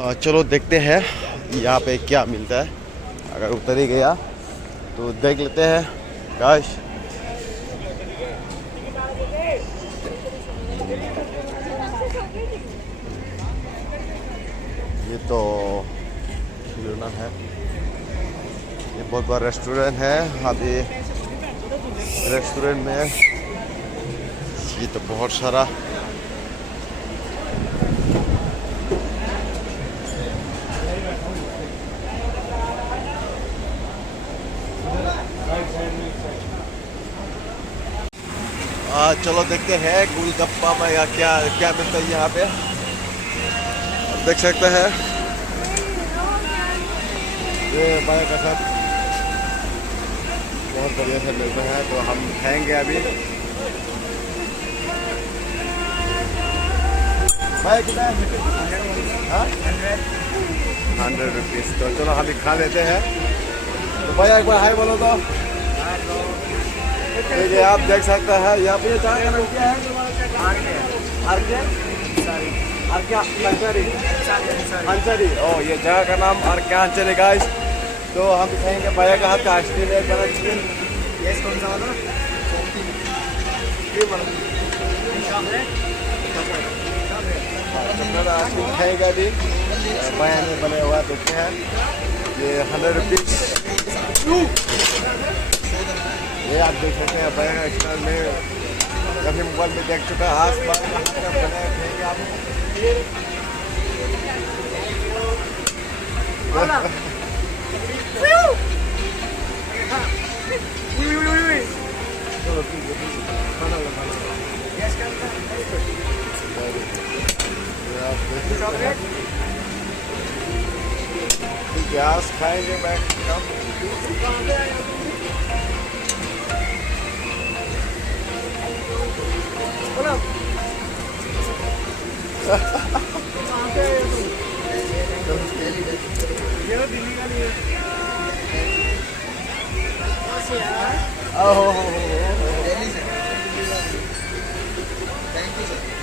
चलो देखते हैं यहाँ पे क्या मिलता है। अगर उतर ही गया तो देख लेते हैं। काश ये तो खिलौना है। ये बहुत बड़ा रेस्टोरेंट है। अभी रेस्टोरेंट में ये तो बहुत सारा चलो देखते हैं गोलगप्पा में या क्या क्या मिलता है यहाँ पे। देख सकते हैं ये बाया का साथ बहुत बढ़िया से मिलते हैं, तो हम खाएंगे अभी। भाई कितना है? 100 रुपीज़। तो चलो हम भी खा लेते हैं। तो भैया एक बार हाय बोलो तो। ठीक है, आप देख सकते हैं यहाँ पे चाय का नाम क्या है? अंसारी। ओ ये जगह का नाम अंसारी गाइस। तो हम खाएंगे भैया का हाथ का आइसक्रीम है। कौन सा वाला? आइसक्रीम खाएगा अभी। भैया ने बने हुआ देखते हैं। ये 100 रुपीज़। ये आप देख सकते हैं भैया का स्टाइल में कभी मोबाइल में देख चुका है। आस पास बनाए खाएंगे आप। गैस खाएंगे बैठ कम। दिल्ली का नहीं है।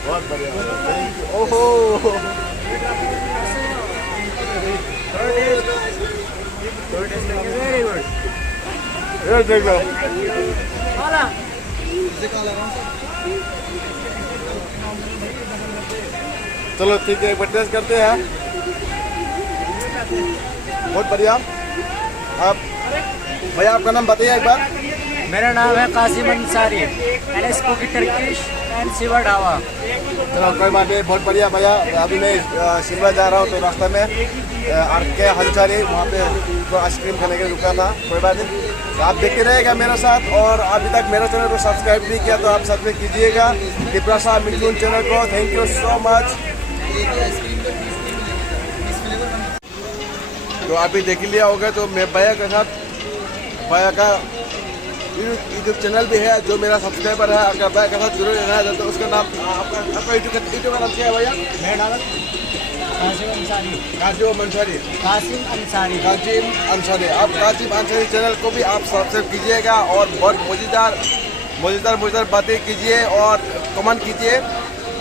बहुत बढ़िया। ओहो वेरी गुड। ये देख लो। चलो ठीक है, एक बार टेस्ट करते हैं। बहुत बढ़िया। आप भैया आपका नाम बताइए एक बार। मेरा नाम है कासिम अंसारी एंड स्पोकी टर्किश एंड शिवा ढाबा। चलो कोई बात नहीं, बहुत बढ़िया भैया। अभी मैं शिमला जा रहा हूँ तो रास्ते में RK अंसारी वहाँ पे तो आइसक्रीम खाने के लिए रुका था। कोई बात नहीं, तो आप देखते रहेगा मेरे साथ। और अभी तक मेरा चैनल को सब्सक्राइब नहीं किया तो आप सब्सक्राइब कीजिएगा कृपया मिथुन चैनल को। Thank you so much. तो अभी देख लिया होगा तो मैं भैया के साथ, भैया का यूट्यूब चैनल भी है जो मेरा सब्सक्राइबर है। अगर भैया के साथ जरूर रहना है तो उसका नाम आपका यूट्यूब का नाम क्या है भैया? मेरा नाम कासिम अंसारी। कासिम अंसारी। आप कासिम अंसारी चैनल को भी आप सब्सक्राइब कीजिएगा और बहुत मज़ेदार बातें कीजिए और कमेंट कीजिए।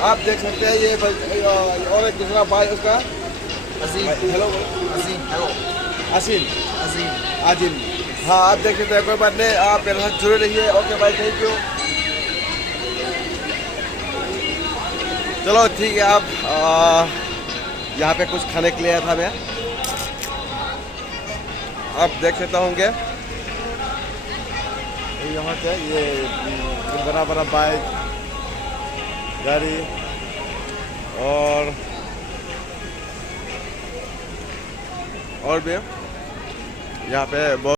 आप देख सकते हैं ये और एक दूसरा भाई उसका हेलो आजिम। हाँ आप देख सकते हैं। कोई बात नहीं, आप मेरे साथ जुड़े रहिए। ओके भाई, थैंक यू। चलो ठीक है। आप यहाँ पे कुछ खाने के लिए आया था मैं। आप देख सकते होंगे यहाँ से ये बड़ा बाइक गाड़ी और भी यहाँ पे बहुत